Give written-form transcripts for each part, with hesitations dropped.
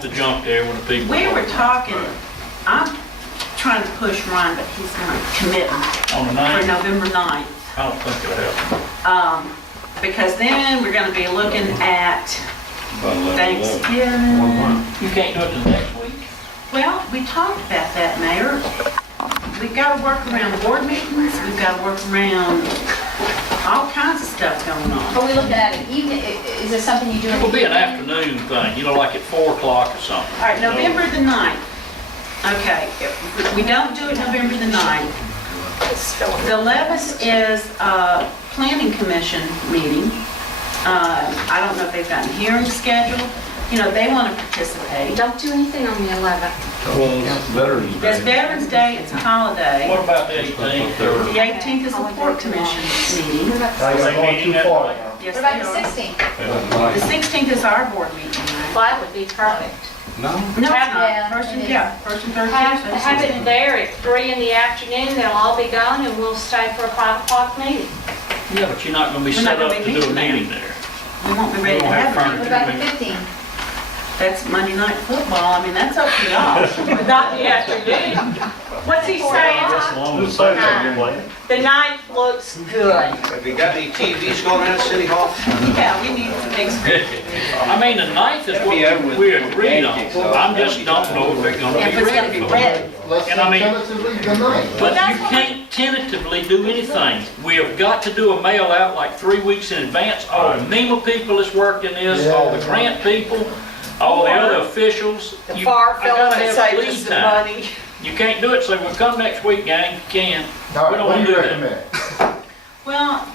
want the junk there when the people. We were talking, I'm trying to push Ryan, but he's not committing On the for 9th, November 9th. I don't think it'll happen. Because then we're gonna be looking at Thanksgiving. You can't do it the next week? Well, we talked about that, Mayor. We've gotta work around board meetings, we've gotta work around all kinds of stuff going on. Are we looking at an evening, is it something you do in It the will be an evening? afternoon thing, you know, like at 4 o'clock or something. All right, November the 9th. Okay, if we don't do it November the 9th. The 11th is a planning commission meeting. I don't know if they've gotten hearings scheduled. You know, they want to participate. Don't do anything on the 11th. Well, it's Veterans It's Day. Veterans Day, it's a holiday. What about the 18th or? The 18th is a port commission meeting. Now you're going too far now. Yes, What about they the are. 16th? The 16th is our board meeting, right? Well, that would be perfect. No? No, it's Yeah, not. First and, it is. yeah, first and third Have Tuesday. it there at 3 in the afternoon, they'll all be gone, and we'll stay for a 5 o'clock meeting. Yeah, but you're not gonna be We're not set up gonna to be do a meeting there. meeting there. We won't be ready We to don't have have it. What about the 15th? That's Monday night football. I mean, that's up to y'all. But not in the afternoon. What's he saying? Who's saying that, Blaine? The 9th looks good. Have you got any TVs going in at City Hall? Yeah, we need some big screen. I mean, the 9th is That'd be over what with we the agreed on. Yankees, so I'm just don't know if they're gonna If be it's gonna ready be for ready. it. Let's And I mean- tentatively the 9th. But that's you what can't tentatively do anything. We have got to do a mail out like 3 weeks in advance. All the NEMA people that's working this, all the grant people, all the other officials. The You- fire I gotta fellows that have saved lead us some time. money. You can't do it, so we'll come next week, gang, if you can. All We right, don't what wanna do you do that. recommend? Well,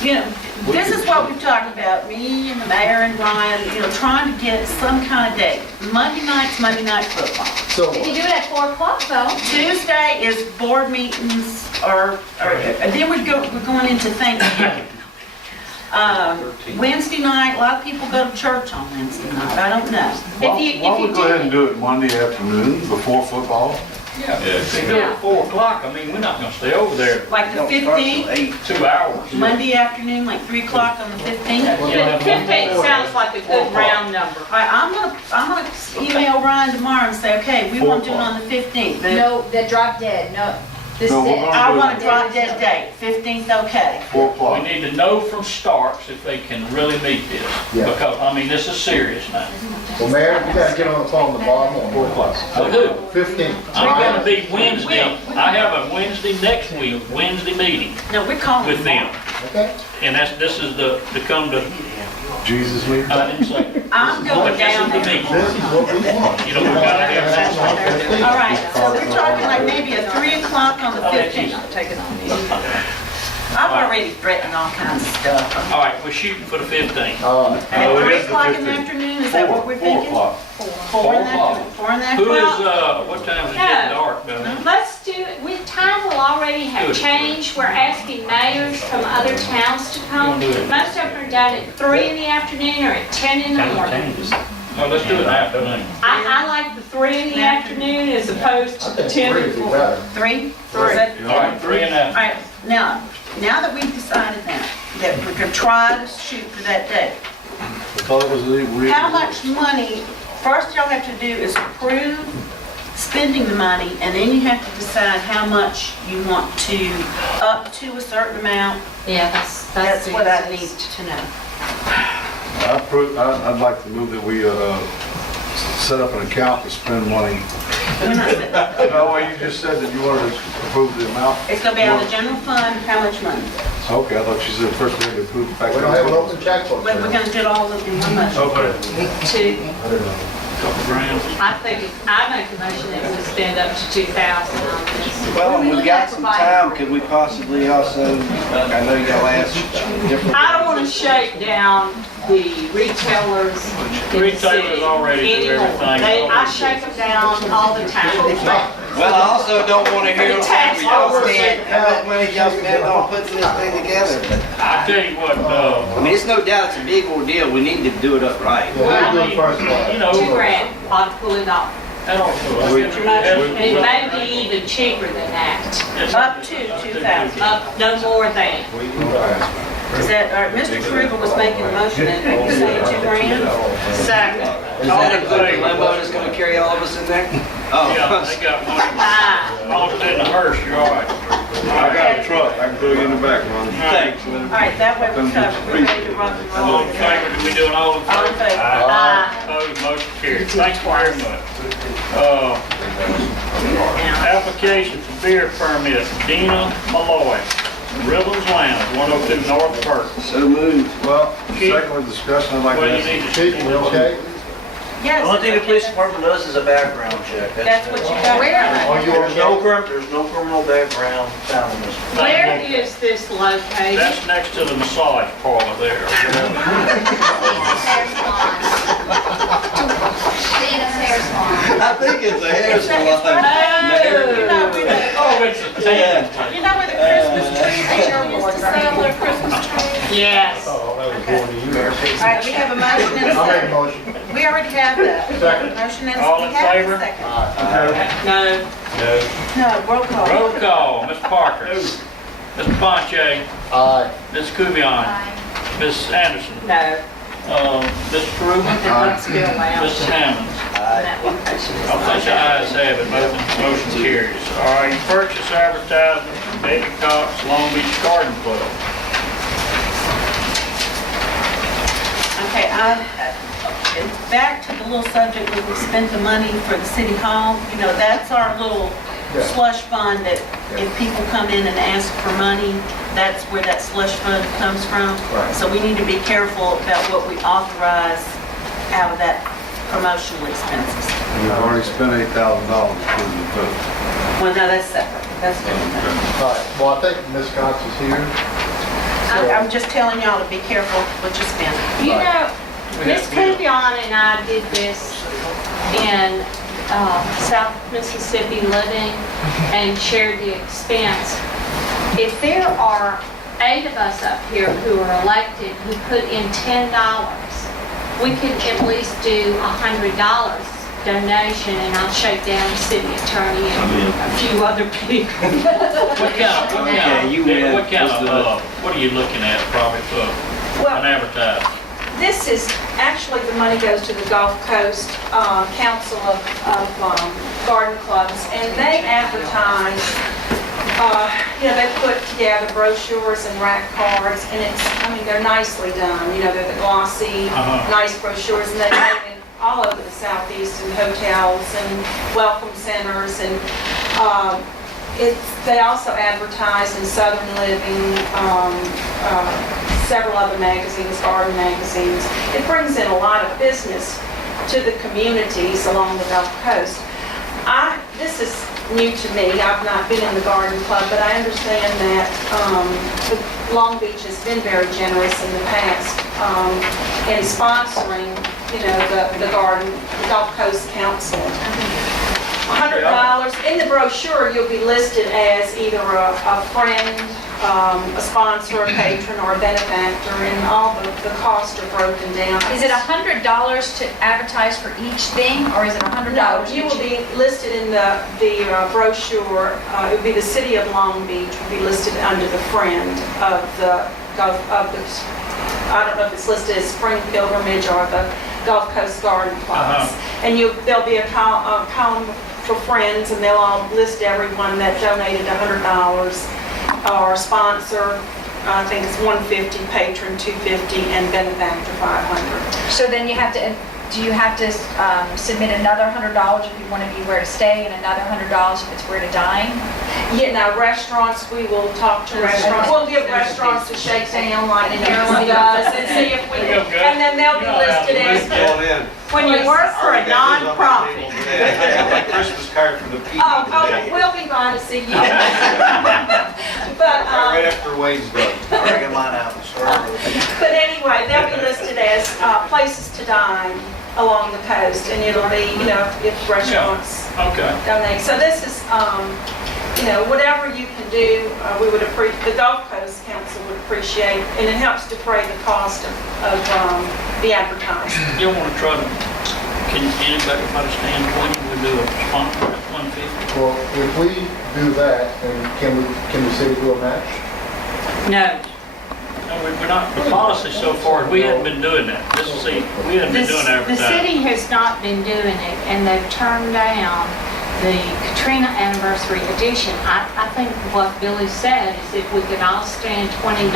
you know, this is what we've talked about, me and the mayor and Ryan, you know, trying to get some kind of date. Monday night's Monday night football. So, If you do it at 4 o'clock though, Tuesday is board meetings or then we're going into Thanksgiving. Wednesday night, a lot of people go to church on Wednesday night. I don't know. Why don't we go ahead and do it Monday afternoon before football? Yeah, if they do it at 4 o'clock, I mean, we're not gonna stay over there Like the Don't start till 15th, 8. 2 hours. Monday afternoon, like 3 o'clock on the 15th. Yeah. 15th sounds like a good round number. All right, I'm gonna email Ryan tomorrow and say, okay, we want to do it on the 15th. no, that drop dead, no, this No, we're dead. gonna I want to drop dead date, 15th, okay. 4 We o'clock. need to know from Starks if they can really meet this. Yeah. Because, I mean, this is serious now. well, Mayor, you gotta get on the phone tomorrow morning. 4 o'clock. So who? 15th. I'm gonna be Wednesday, I have a Wednesday next week, Wednesday meeting No, we're calling with them. Okay? And this is to come to, Jesus meeting. I didn't say, I'm going but this is down the there. meeting. This is what we want. You know, we gotta have this. All right, so we're talking like maybe a 3 o'clock on the 15th. I've already threatened all kinds of stuff. All right, we're shooting for the 15th. All right. At No, it 3 is the o'clock in the 15th. afternoon, is that what we're 4 thinking? o'clock. 4 in the afternoon, 4 in the Who afternoon. is, what time is it getting dark, though? Let's do it, time will already have Good. changed. We're asking mayors from other towns to come. Most of them are done at 3 in the afternoon or at 10 in the morning. Oh, let's do it in the afternoon. I like the 3 in the afternoon as opposed I to think 10 3 and would be 4. better. 3? Three. All right, 3 and a All right, now that we've decided that we're gonna try to shoot for that day, Because it was, how much money, first y'all have to do is approve spending the money, and then you have to decide how much you want to, up to a certain amount. Yeah, That's what I need to know. I'd like to move that we, set up an account to spend money. We're not- No, you just said that you wanted to approve the amount. It's gonna be out of the general fund, how much money? Okay, I thought you said first we had to approve the fact. We don't have an open checkbook. We're gonna do it all in one motion. Okay. Two. Couple grand. I think, I make a motion that we spend up to 2,000 on this. Well, we we've look got at some providing- time, could we possibly also, I know y'all asked different. I don't want to shake down the retailers in the city Retailers already do anymore. everything. I shake them down all the time. Well, I also don't want to hear The tax y'all dollars. spend, how much money y'all spend on putting this thing together. I tell you what, I mean, it's no doubt it's a big ordeal, we need to do it up right. Yeah, we'll do it first class. you know, 2 grand, I'll pull it off. that also. And it may be even cheaper than that. Up to 2,000. Up, no more than. Is that, all right, Mr. Krueger was making a motion, and you saying 2 grand? Second. Is that including limo that's gonna carry all of us in there? Yeah, they got money. Aye. All of it in the hearse, you're all right. I got a truck, I can throw you in the back, man. Thanks. All right, that way we're covered, we're ready to rock and roll. All in favor, do we doing all in All in favor? favor? Aye. Opposed, motion carried. Thank you very much. Application for beer permit, Dina Malloy, Ribbons Lounge, 102 North Perkins. So moved. Well, secondly, discussion, I'd like to Well, you ask. need to. Chief, you okay? Yes. The only thing the police department does is a background check. That's what you got. Where? Are you There's no okay? there's no criminal background found in this. Where is this located? That's next to the massage parlor there. Hair salon. Dana's hair salon. I think it's a hair salon. You know where the, Oh, it's a tan. you know where the Christmas tree is? Sell their Christmas tree? Yes. All right, we have a motion and a I'll make a second. motion. We already have that. Second. Motion and a All in we have a favor? second. No. No, roll call. Roll call, Mr. Parker. Mr. Ponche, Aye. Ms. Kubion, Aye. Ms. Anderson, No. Mr. Krueger, Mr. Hammond. I think the ayes have it, motion carries. All right, purchase advertisement from Betty Cox, Long Beach Garden Club. Okay, back to the little subject where we spent the money for the city hall. You know, that's our little Yeah. slush fund that if people come in and ask for money, that's where that slush fund comes from. Right. So we need to be careful about what we authorize out of that promotional expenses. We've already spent $8,000 for the vote. Well, no, that's separate. That's different. All right, well, I think Ms. Cox is here. I'm just telling y'all to be careful what you spend. You know, Miss Kubion and I did this in South Mississippi living and shared the expense. If there are 8 of us up here who are elected who put in $10, we could at least do $100 donation, and I'll shake down the city attorney and a few other people. What are you looking at, probably, for an Well, advertisement? this is, actually, the money goes to the Gulf Coast Council of Garden Clubs, and they advertise, they put together brochures and rack cards, and they're nicely done, they're the glossy, nice brochures, and they go in all over the Southeast in hotels and welcome centers, and they also advertise in Southern Living, several other magazines, garden magazines. It brings in a lot of business to the communities along the Gulf Coast. This is new to me. I've not been in the garden club, but I understand that Long Beach has been very generous in the past in sponsoring, the Gulf Coast Council. $100. In the brochure, you'll be listed as either a friend, a sponsor, a patron, or a benefactor, and all the costs are broken down. Is it $100 to advertise for each thing, or is it $100? No, you will be listed in the brochure. It would be the city of Long Beach will be listed under the friend of the Gulf I don't know if it's listed as Spring Pilgrimage or the Gulf Coast Garden Clubs. And there'll be a column for friends, and they'll all list everyone that donated $100, or sponsor, I think it's $150, patron $250, and benefactor $500. So then do you have to submit another $100 if you want to be where to stay, and another $100 if it's where to dine? Yeah, now restaurants, we will talk to restaurants. We'll give restaurants a shakedown like Maryland does, and see if we can, and then they'll be listed as, When you work for a nonprofit. Christmas card for the people. oh, we'll be glad to see you. But, Right after Wade's done. I'll get mine out. But anyway, they'll be listed as places to dine along the coast, and it'll be, if restaurants Okay. donate. So this is, whatever you can do, we would appreciate, the Gulf Coast Council would appreciate, and it helps defray the cost of the advertising. You don't want to try to, can anybody stand 20, we do a sponsor at 150? Well, if we do that, then can the city do a match? No. No, we're not, the policy so far, we haven't been doing that. This is, see, we haven't been doing The advertising. city has not been doing it, and they've turned down the Katrina Anniversary Edition. I think what Billy said is if we could all stand $20,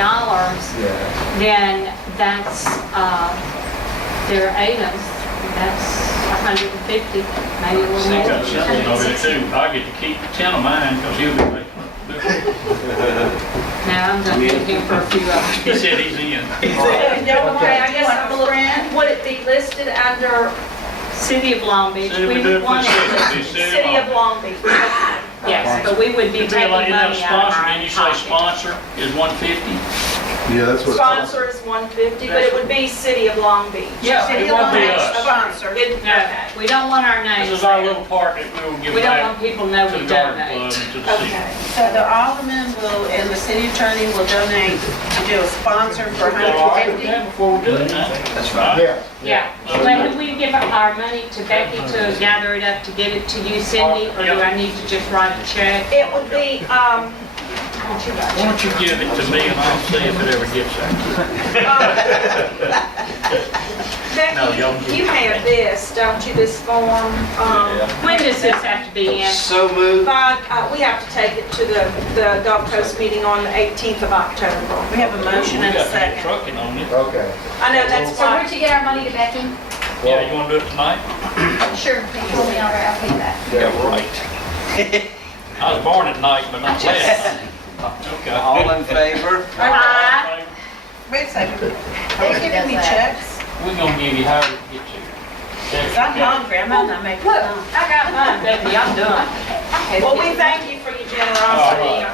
then that's, their items, that's 150, maybe a little They got more. something over there too. I get to keep 10 of mine because he'll be making. Now, I'm gonna get him for a few hours. He said he's in. Okay, I guess I'm a little, would it be listed under City of Long Beach, City, we we do it would for want the it, City of Long Beach? Okay. yes, but we would be It'd taking be like, money out of sponsor, our didn't you say pocket. sponsor is 150? Yeah, that's what. Sponsor is 150, but it would be City of Long Beach. Yeah, City it of won't be Long Beach us. Sponsor. No, we don't want our names. This is our there. little part that we will give We don't back want people to know to we the garden club donate. and to the city. Okay. So the alderman will, and the city attorney will donate to do a sponsor for Is that all right with 150. that before we do it now? That's fine. Yeah. Yeah, well, do we give our money to Becky to gather it up to get it to you, Cindy, or do I need to just write a check? It would be, Why don't you give it to me and I'll see if it ever gets there. No, y'all Becky, do. you have this, don't you, this form? When does this have to be in? So moved. We have to take it to the Gulf Coast meeting on the 18th of October. We have a motion We and got a to get second. trucking on it. Okay. I know that's So why. where'd you get our money to Becky? Yeah, you want to do it tonight? Sure, you told me already, I'll pay that. Yeah, right. I was born at night, but not last night. Okay. All in favor? Aye. Wait a second. Are they giving me checks? We're gonna give you however it gets you. Because I'm hungry, I'm not making Look, some. I got mine, Becky, I'm done. Well, we thank you for your generosity.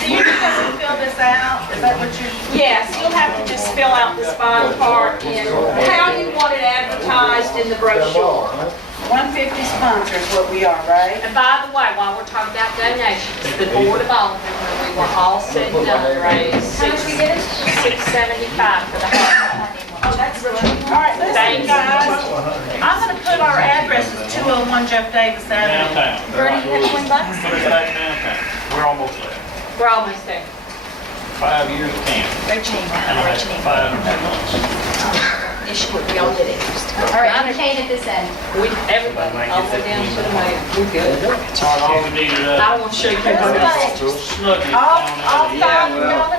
Do you need us to fill this out? Is that what you're? Yes, you'll have to just fill out this bond part and how you want it advertised in the brochure. 150 sponsors what we are, right? And by the way, while we're talking about donations, the Board of Aldermen, when we were all said and done, raised How much we get? $675 for the hot. Oh, that's really. All right, listen, Thanks. guys. I'm gonna put our addresses, 201 Jeff Davis Avenue. Downtown. Bernie, you have 20 bucks? Put it back downtown. We're almost there. We're almost there. 5 years of camp. Virginia, And I had 5 months. We all did it. All right, entertain at this end. We, everybody, all the way down to the mayor, we good. All we needed, I don't want to shake your hand. Snooki All down out of Yeah, here. well,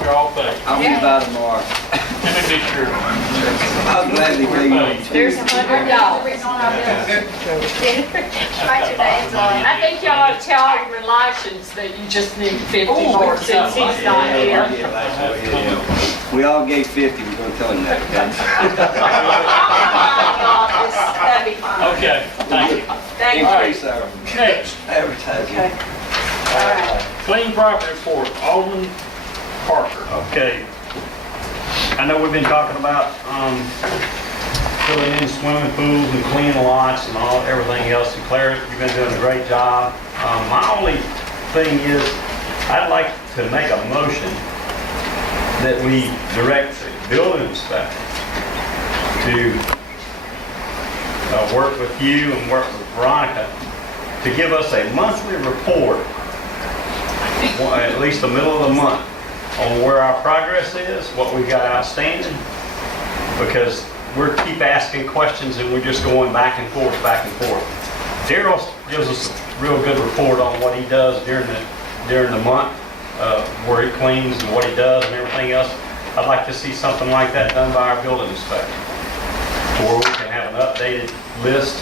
You're all paid. I'll be by tomorrow. Let me be sure. I'll gladly pay you. There's $100. Written on our bill. Write your names on. I think y'all ought to tell your relations that you just need 50 more since he's not here. We all gave 50, we're gonna tell him that, That'd be fine. Okay, thank you. Thank you. Increase our Next, advertising. clean property report, Alderman Parker. Okay. I know we've been talking about filling in swimming pools and cleaning lots and everything else. And Claire, you've been doing a great job. My only thing is, I'd like to make a motion that we direct the building inspector to work with you and work with Veronica to give us a monthly report, at least the middle of the month, on where our progress is, what we got outstanding, because we're keep asking questions and we're just going back and forth, back and forth. Daryl gives us a real good report on what he does during the month, where he cleans and what he does and everything else. I'd like to see something like that done by our building inspector, where we can have an updated list